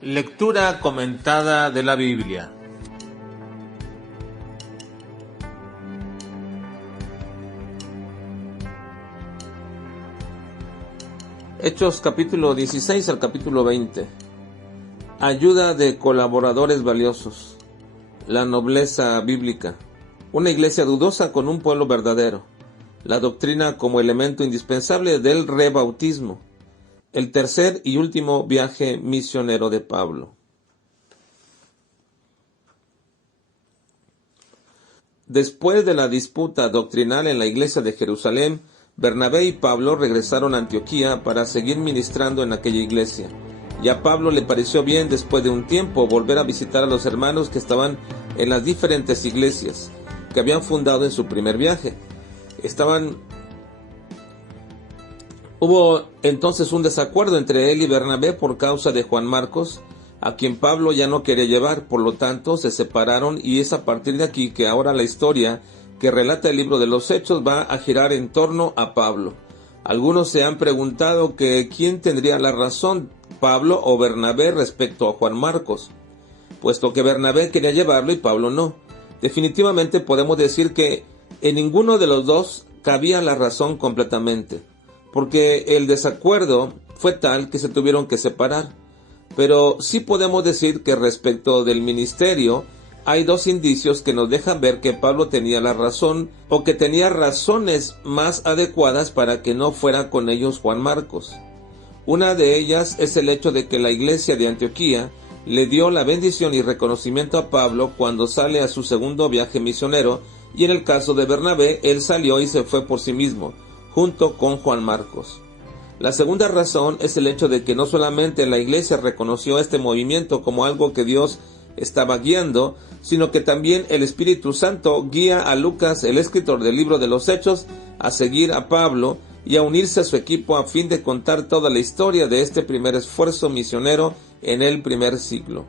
Lectura comentada de la Biblia. Hechos capítulo 16 al capítulo 20. Ayuda de colaboradores valiosos. La nobleza bíblica. Una iglesia dudosa con un pueblo verdadero. La doctrina como elemento indispensable del rebautismo. El tercer y último viaje misionero de Pablo. Después de la disputa doctrinal en la iglesia de Jerusalén, Bernabé y Pablo regresaron a Antioquía para seguir ministrando en aquella iglesia. Y a Pablo le pareció bien, después de un tiempo, volver a visitar a los hermanos que estaban en las diferentes iglesias que habían fundado en su primer viaje. Hubo entonces un desacuerdo entre él y Bernabé por causa de Juan Marcos, a quien Pablo ya no quería llevar. Por lo tanto se separaron, y es a partir de aquí que ahora la historia que relata el libro de los Hechos va a girar en torno a Pablo. Algunos se han preguntado que quién tendría la razón, Pablo o Bernabé, respecto a Juan Marcos, puesto que Bernabé quería llevarlo y Pablo no. Definitivamente podemos decir que en ninguno de los dos cabía la razón completamente, porque el desacuerdo fue tal que se tuvieron que separar. Pero sí podemos decir que respecto del ministerio hay dos indicios que nos dejan ver que Pablo tenía la razón, o que tenía razones más adecuadas para que no fuera con ellos Juan Marcos. Una de ellas es el hecho de que la iglesia de Antioquía le dio la bendición y reconocimiento a Pablo cuando sale a su segundo viaje misionero, y en el caso de Bernabé, él salió y se fue por sí mismo, junto con Juan Marcos. La segunda razón es el hecho de que no solamente la iglesia reconoció este movimiento como algo que Dios estaba guiando, sino que también el Espíritu Santo guía a Lucas, el escritor del libro de los Hechos, a seguir a Pablo y a unirse a su equipo a fin de contar toda la historia de este primer esfuerzo misionero en el primer siglo.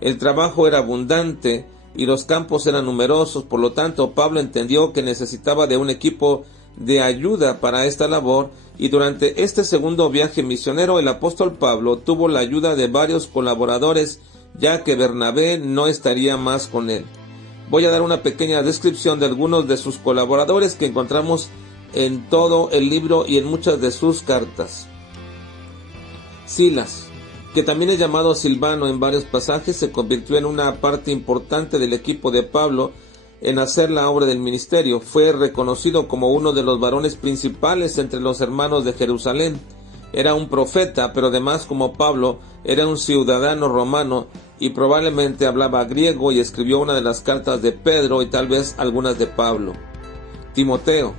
El trabajo era abundante y los campos eran numerosos, por lo tanto Pablo entendió que necesitaba de un equipo de ayuda para esta labor, y durante este segundo viaje misionero el apóstol Pablo tuvo la ayuda de varios colaboradores, ya que Bernabé no estaría más con él. Voy a dar una pequeña descripción de algunos de sus colaboradores que encontramos en todo el libro y en muchas de sus cartas. Silas, que también es llamado Silvano en varios pasajes, se convirtió en una parte importante del equipo de Pablo en hacer la obra del ministerio. Fue reconocido como uno de los varones principales entre los hermanos de Jerusalén. Era un profeta, pero además, como Pablo, era un ciudadano romano y probablemente hablaba griego, y escribió una de las cartas de Pedro y tal vez algunas de Pablo. Timoteo.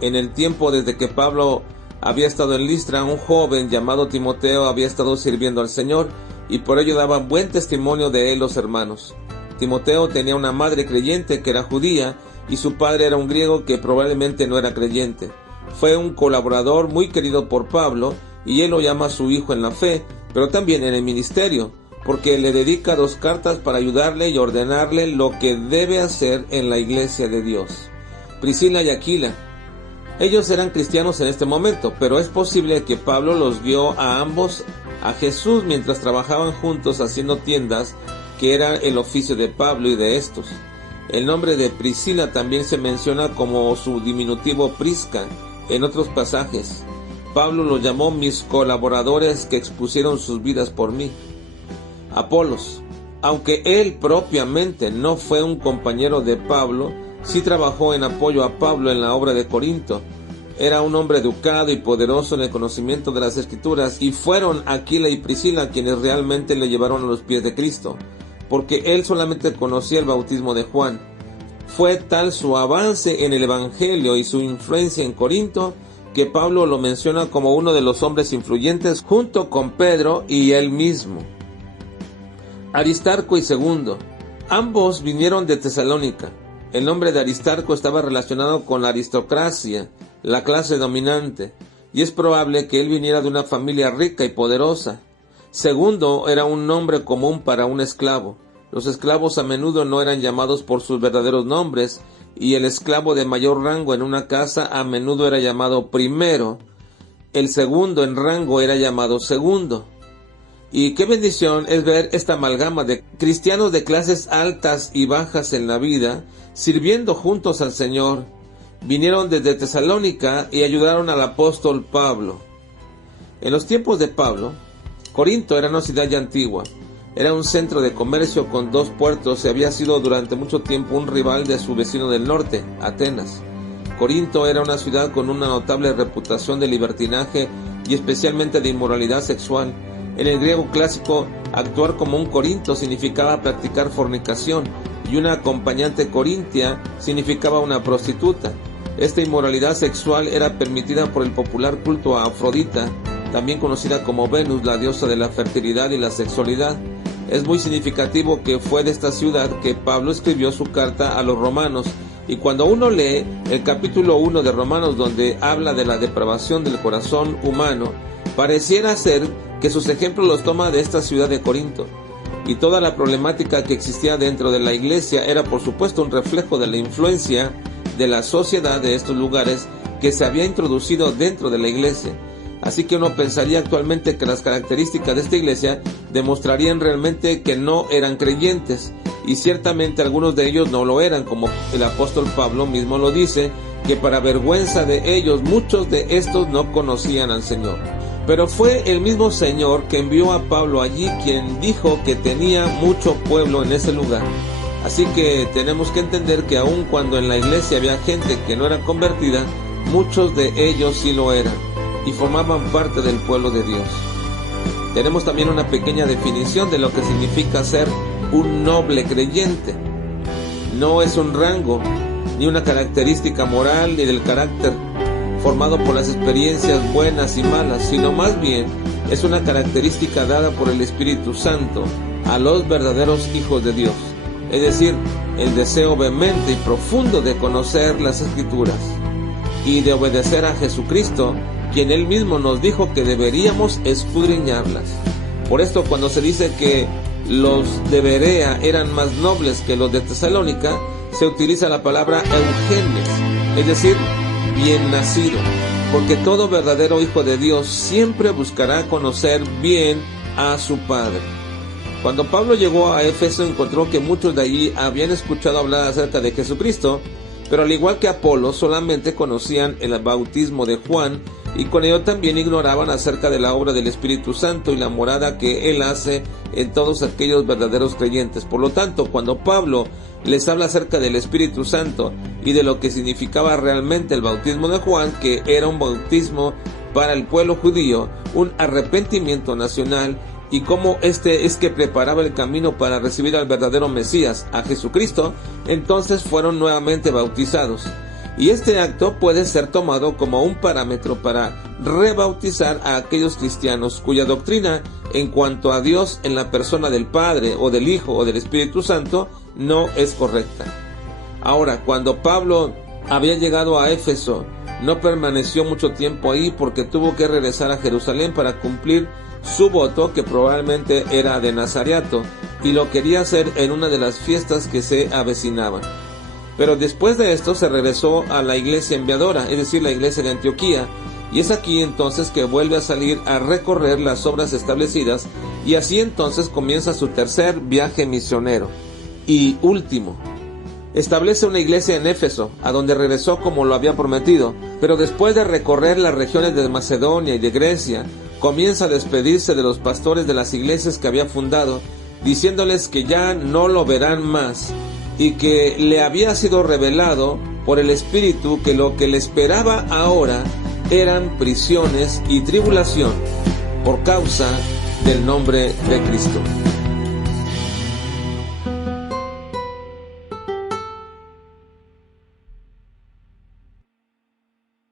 En el tiempo desde que Pablo había estado en Listra, un joven llamado Timoteo había estado sirviendo al Señor, y por ello daban buen testimonio de él los hermanos. Timoteo tenía una madre creyente que era judía, y su padre era un griego que probablemente no era creyente. Fue un colaborador muy querido por Pablo, y él lo llama su hijo en la fe, pero también en el ministerio, porque le dedica 2 cartas para ayudarle y ordenarle lo que debe hacer en la iglesia de Dios. Priscila y Aquila. Ellos eran cristianos en este momento, pero es posible que Pablo los guió a ambos a Jesús mientras trabajaban juntos haciendo tiendas, que era el oficio de Pablo y de estos. El nombre de Priscila también se menciona como su diminutivo Prisca en otros pasajes. Pablo los llamó mis colaboradores que expusieron sus vidas por mí. Apolos, aunque él propiamente no fue un compañero de Pablo, sí trabajó en apoyo a Pablo en la obra de Corinto. Era un hombre educado y poderoso en el conocimiento de las Escrituras, y fueron Aquila y Priscila quienes realmente le llevaron a los pies de Cristo, porque él solamente conocía el bautismo de Juan. Fue tal su avance en el Evangelio y su influencia en Corinto, que Pablo lo menciona como uno de los hombres influyentes junto con Pedro y él mismo. Aristarco y Segundo. Ambos vinieron de Tesalónica. El nombre de Aristarco estaba relacionado con la aristocracia, la clase dominante, y es probable que él viniera de una familia rica y poderosa. Segundo era un nombre común para un esclavo. Los esclavos a menudo no eran llamados por sus verdaderos nombres, y el esclavo de mayor rango en una casa a menudo era llamado primero. El segundo en rango era llamado segundo. Y qué bendición es ver esta amalgama de cristianos de clases altas y bajas en la vida, sirviendo juntos al Señor. Vinieron desde Tesalónica y ayudaron al apóstol Pablo. En los tiempos de Pablo, Corinto era una ciudad ya antigua. Era un centro de comercio con 2 puertos y había sido durante mucho tiempo un rival de su vecino del norte, Atenas. Corinto era una ciudad con una notable reputación de libertinaje y especialmente de inmoralidad sexual. En el griego clásico, actuar como un corinto significaba practicar fornicación y una acompañante corintia significaba una prostituta. Esta inmoralidad sexual era permitida por el popular culto a Afrodita, también conocida como Venus, la diosa de la fertilidad y la sexualidad. Es muy significativo que fue de esta ciudad que Pablo escribió su carta a los romanos, y cuando uno lee el capítulo 1 de Romanos, donde habla de la depravación del corazón humano, pareciera ser que sus ejemplos los toma de esta ciudad de Corinto. Y toda la problemática que existía dentro de la iglesia era por supuesto un reflejo de la influencia de la sociedad de estos lugares que se había introducido dentro de la iglesia. Así que uno pensaría actualmente que las características de esta iglesia demostrarían realmente que no eran creyentes, y ciertamente algunos de ellos no lo eran, como el apóstol Pablo mismo lo dice, que para vergüenza de ellos muchos de estos no conocían al Señor. Pero fue el mismo Señor que envió a Pablo allí, quien dijo que tenía mucho pueblo en ese lugar. Así que tenemos que entender que aun cuando en la iglesia había gente que no era convertida, muchos de ellos sí lo eran y formaban parte del pueblo de Dios. Tenemos también una pequeña definición de lo que significa ser un noble creyente. No es un rango, ni una característica moral, ni del carácter formado por las experiencias buenas y malas, sino más bien es una característica dada por el Espíritu Santo a los verdaderos hijos de Dios, es decir, el deseo vehemente y profundo de conocer las Escrituras y de obedecer a Jesucristo, quien Él mismo nos dijo que deberíamos escudriñarlas. Por esto, cuando se dice que los de Berea eran más nobles que los de Tesalónica, se utiliza la palabra eugenes, es decir, bien nacido, porque todo verdadero hijo de Dios siempre buscará conocer bien a su Padre. Cuando Pablo llegó a Éfeso, encontró que muchos de allí habían escuchado hablar acerca de Jesucristo, pero al igual que Apolo, solamente conocían el bautismo de Juan, y con ello también ignoraban acerca de la obra del Espíritu Santo y la morada que Él hace en todos aquellos verdaderos creyentes. Por lo tanto, cuando Pablo les habla acerca del Espíritu Santo y de lo que significaba realmente el bautismo de Juan, que era un bautismo para el pueblo judío, un arrepentimiento nacional, y cómo este es que preparaba el camino para recibir al verdadero Mesías, a Jesucristo, entonces fueron nuevamente bautizados. Y este acto puede ser tomado como un parámetro para rebautizar a aquellos cristianos cuya doctrina en cuanto a Dios en la persona del Padre o del Hijo o del Espíritu Santo no es correcta. Ahora, cuando Pablo había llegado a Éfeso, no permaneció mucho tiempo ahí porque tuvo que regresar a Jerusalén para cumplir su voto, que probablemente era de nazareato, y lo quería hacer en una de las fiestas que se avecinaban. Pero después de esto se regresó a la iglesia enviadora, es decir, la iglesia de Antioquía, y es aquí entonces que vuelve a salir a recorrer las obras establecidas, y así entonces comienza su tercer viaje misionero y último. Establece una iglesia en Éfeso, a donde regresó como lo había prometido, pero después de recorrer las regiones de Macedonia y de Grecia, comienza a despedirse de los pastores de las iglesias que había fundado, diciéndoles que ya no lo verán más, y que le había sido revelado por el Espíritu que lo que le esperaba ahora eran prisiones y tribulación por causa del nombre de Cristo.